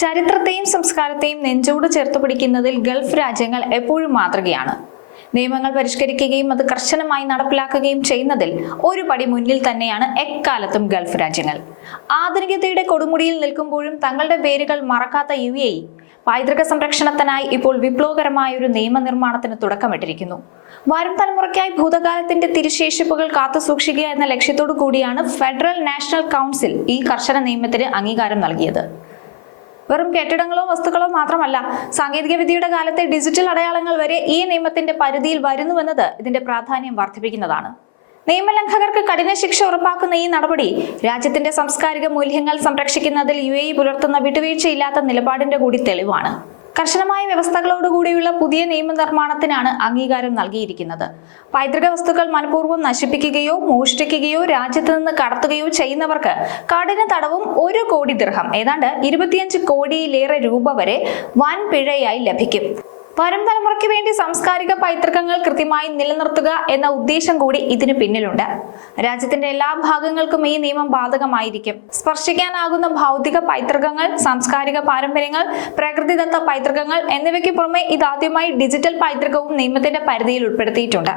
ചരിത്രത്തെയും സംസ്കാരത്തെയും നെഞ്ചോട് ചേർത്ത് പിടിക്കുന്നതിൽ ഗൾഫ് രാജ്യങ്ങൾ എപ്പോഴും മാതൃകയാണ്. നിയമങ്ങൾ പരിഷ്കരിക്കുകയും അത് കർശനമായി നടപ്പിലാക്കുകയും ചെയ്യുന്നതിൽ ഒരു പടി മുന്നിൽ തന്നെയാണ് എക്കാലത്തും ഗൾഫ് രാജ്യങ്ങൾ. ആധുനികതയുടെ കൊടുമുടിയിൽ നിൽക്കുമ്പോഴും തങ്ങളുടെ വേരുകൾ മറക്കാത്ത UAE പൈതൃക സംരക്ഷണത്തിനായി ഇപ്പോൾ വിപ്ലവകരമായ ഒരു നിയമനിർമ്മാണത്തിന് തുടക്കമിട്ടിരിക്കുന്നു. വരും തലമുറയ്ക്കായി ഭൂതകാലത്തിന്റെ തിരുശേഷിപ്പുകൾ കാത്തുസൂക്ഷിക്കുക എന്ന ലക്ഷ്യത്തോടു കൂടിയാണ് ഫെഡറൽ നാഷണൽ കൗൺസിൽ ഈ കർശന നിയമത്തിന് അംഗീകാരം നൽകിയത്. വെറും കെട്ടിടങ്ങളോ വസ്തുക്കളോ മാത്രമല്ല, സാങ്കേതിക വിദ്യയുടെ കാലത്തെ ഡിജിറ്റൽ അടയാളങ്ങൾ വരെ ഈ നിയമത്തിന്റെ പരിധിയിൽ വരുന്നുവെന്നത് ഇതിന്റെ പ്രാധാന്യം വർദ്ധിപ്പിക്കുന്നതാണ്. നിയമലംഘകർക്ക് കഠിന ശിക്ഷ ഉറപ്പാക്കുന്ന ഈ നടപടി രാജ്യത്തിന്റെ സാംസ്കാരിക മൂല്യങ്ങൾ സംരക്ഷിക്കുന്നതിൽ UAE പുലർത്തുന്ന വിട്ടുവീഴ്ചയില്ലാത്ത നിലപാടിന്റെ കൂടി തെളിവാണ്. കർശനമായ വ്യവസ്ഥകളോടുകൂടിയുള്ള പുതിയ നിയമനിർമ്മാണത്തിനാണ് അംഗീകാരം നൽകിയിരിക്കുന്നത്. പൈതൃക വസ്തുക്കൾ മനഃപൂർവ്വം നശിപ്പിക്കുകയോ മോഷ്ടിക്കുകയോ രാജ്യത്ത് നിന്ന് കടത്തുകയോ ചെയ്യുന്നവർക്ക് കഠിന തടവും 1 കോടി ദിർഹം, ഏതാണ്ട് 25 കോടിയിലേറെ രൂപ വരെ വൻ പിഴയായി ലഭിക്കും. വരും തലമുറയ്ക്ക് വേണ്ടി സാംസ്കാരിക പൈതൃകങ്ങൾ കൃത്യമായി നിലനിർത്തുക എന്ന ഉദ്ദേശം കൂടി ഇതിനു പിന്നിലുണ്ട്. രാജ്യത്തിന്റെ എല്ലാ ഭാഗങ്ങൾക്കും ഈ നിയമം ബാധകമായിരിക്കും. സ്പർശിക്കാനാകുന്ന ഭൗതിക പൈതൃകങ്ങൾ, സാംസ്കാരിക പാരമ്പര്യങ്ങൾ, പ്രകൃതിദത്ത പൈതൃകങ്ങൾ എന്നിവയ്ക്ക് പുറമെ ഇതാദ്യമായി ഡിജിറ്റൽ പൈതൃകവും നിയമത്തിന്റെ പരിധിയിൽ ഉൾപ്പെടുത്തിയിട്ടുണ്ട്.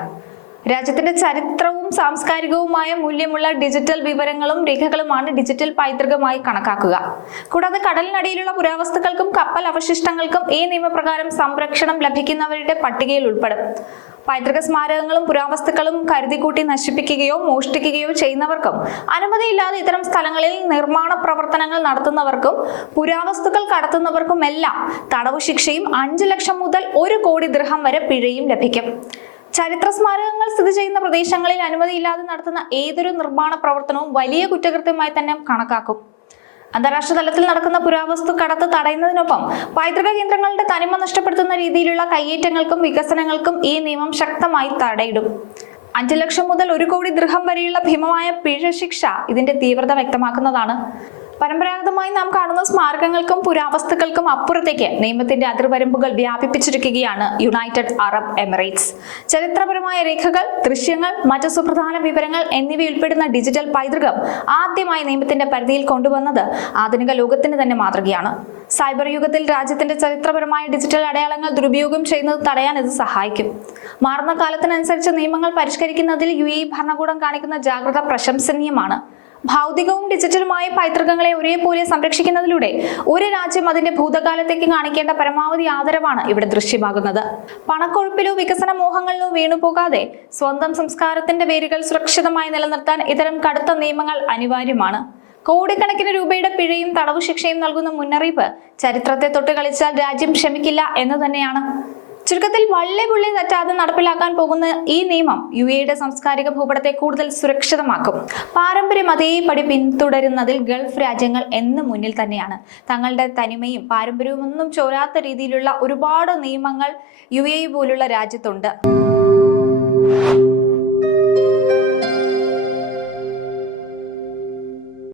രാജ്യത്തിന്റെ ചരിത്രവും സാംസ്കാരികവുമായ മൂല്യമുള്ള ഡിജിറ്റൽ വിവരങ്ങളും രേഖകളുമാണ് ഡിജിറ്റൽ പൈതൃകമായി കണക്കാക്കുക. കൂടാതെ കടലിനടിയിലുള്ള പുരാവസ്തുക്കൾക്കും കപ്പൽ അവശിഷ്ടങ്ങൾക്കും ഈ നിയമപ്രകാരം സംരക്ഷണം ലഭിക്കുന്നവരുടെ പട്ടികയിൽ ഉൾപ്പെടും. പൈതൃക സ്മാരകങ്ങളും പുരാവസ്തുക്കളും കരുതിക്കൂട്ടി നശിപ്പിക്കുകയോ മോഷ്ടിക്കുകയോ ചെയ്യുന്നവർക്കും, അനുമതിയില്ലാതെ ഇത്തരം സ്ഥലങ്ങളിൽ നിർമ്മാണ പ്രവർത്തനങ്ങൾ നടത്തുന്നവർക്കും പുരാവസ്തുക്കൾ കടത്തുന്നവർക്കുമെല്ലാം തടവു ശിക്ഷയും 5 ലക്ഷം മുതൽ 1 കോടി ദിർഹം വരെ പിഴയും ലഭിക്കും. ചരിത്ര സ്മാരകങ്ങൾ സ്ഥിതി ചെയ്യുന്ന പ്രദേശങ്ങളിൽ അനുമതിയില്ലാതെ നടത്തുന്ന ഏതൊരു നിർമ്മാണ പ്രവർത്തനവും വലിയ കുറ്റകൃത്യമായി തന്നെ കണക്കാക്കും. അന്താരാഷ്ട്ര തലത്തിൽ നടക്കുന്ന പുരാവസ്തു കടത്ത് തടയുന്നതിനൊപ്പം പൈതൃക കേന്ദ്രങ്ങളുടെ തനിമ നഷ്ടപ്പെടുത്തുന്ന രീതിയിലുള്ള കയ്യേറ്റങ്ങൾക്കും വികസനങ്ങൾക്കും ഈ നിയമം ശക്തമായി തടയിടും. 5 ലക്ഷം മുതൽ 1 കോടി ദിർഹം വരെയുള്ള ഭീമമായ പിഴ ശിക്ഷ ഇതിന്റെ തീവ്രത വ്യക്തമാക്കുന്നതാണ്. പരമ്പരാഗതമായി നാം കാണുന്ന സ്മാരകങ്ങൾക്കും പുരാവസ്തുക്കൾക്കും അപ്പുറത്തേക്ക് നിയമത്തിന്റെ അതിർവരമ്പുകൾ വ്യാപിപ്പിച്ചിരിക്കുകയാണ് യുണൈറ്റഡ് അറബ് എമിറേറ്റ്സ്. ചരിത്രപരമായ രേഖകൾ, ദൃശ്യങ്ങൾ, മറ്റ് സുപ്രധാന വിവരങ്ങൾ എന്നിവയുൾപ്പെടുന്ന ഡിജിറ്റൽ പൈതൃകം ആദ്യമായി നിയമത്തിന്റെ പരിധിയിൽ കൊണ്ടുവന്നത് ആധുനിക ലോകത്തിന് തന്നെ മാതൃകയാണ്. സൈബർ യുഗത്തിൽ രാജ്യത്തിന്റെ ചരിത്രപരമായ ഡിജിറ്റൽ അടയാളങ്ങൾ ദുരുപയോഗം ചെയ്യുന്നത് തടയാൻ ഇത് സഹായിക്കും. മാറുന്ന കാലത്തിനനുസരിച്ച് നിയമങ്ങൾ പരിഷ്കരിക്കുന്നതിൽ UAE ഭരണകൂടം കാണിക്കുന്ന ജാഗ്രത പ്രശംസനീയമാണ്. ഭൗതികവും ഡിജിറ്റലുമായ പൈതൃകങ്ങളെ ഒരേപോലെ സംരക്ഷിക്കുന്നതിലൂടെ ഒരു രാജ്യം അതിന്റെ ഭൂതകാലത്തേക്ക് കാണിക്കേണ്ട പരമാവധി ആദരവാണ് ഇവിടെ ദൃശ്യമാകുന്നത്. പണക്കൊഴുപ്പിലോ വികസന മോഹങ്ങളിലോ വീണുപോകാതെ സ്വന്തം സംസ്കാരത്തിന്റെ വേരുകൾ സുരക്ഷിതമായി നിലനിർത്താൻ ഇത്തരം കടുത്ത നിയമങ്ങൾ അനിവാര്യമാണ്. കോടിക്കണക്കിന് രൂപയുടെ പിഴയും തടവു ശിക്ഷയും നൽകുന്ന മുന്നറിയിപ്പ് ചരിത്രത്തെ തൊട്ട് കളിച്ചാൽ രാജ്യം ക്ഷമിക്കില്ല എന്ന് തന്നെയാണ്. ചുരുക്കത്തിൽ വള്ളിപുള്ളി തെറ്റാതെ നടപ്പിലാക്കാൻ പോകുന്ന ഈ നിയമം UAEയുടെ സാംസ്കാരിക ഭൂപടത്തെ കൂടുതൽ സുരക്ഷിതമാക്കും. പാരമ്പര്യം അതേപടി പിന്തുടരുന്നതിൽ ഗൾഫ് രാജ്യങ്ങൾ എന്നും മുന്നിൽ തന്നെയാണ്. തങ്ങളുടെ തനിമയും പാരമ്പര്യവും ഒന്നും ചോരാത്ത രീതിയിലുള്ള ഒരുപാട് നിയമങ്ങൾ UAE പോലുള്ള രാജ്യത്തുണ്ട്.